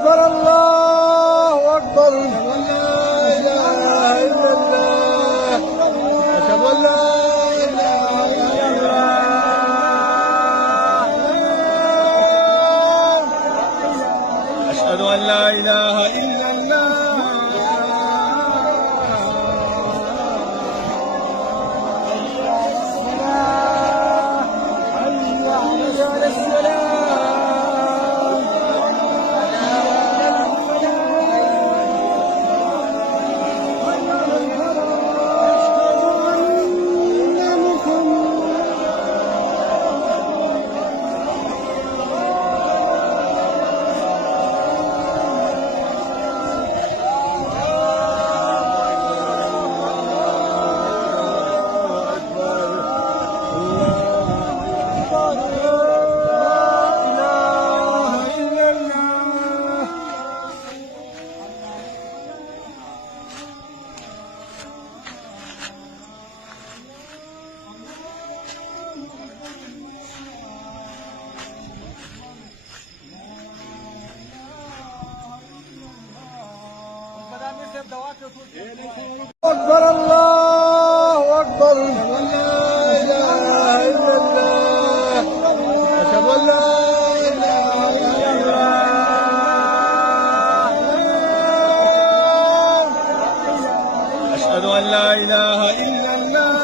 أكبر الله أكبر. أشهد أن لا إله إلا الله. أشهد أن لا إله إلا الله. أشهد أن لا إله إلا الله. أكبر الله أكبر. أشهد أن لا إله إلا الله. أشهد أن لا إله إلا الله. أشهد أن لا إله إلا الله.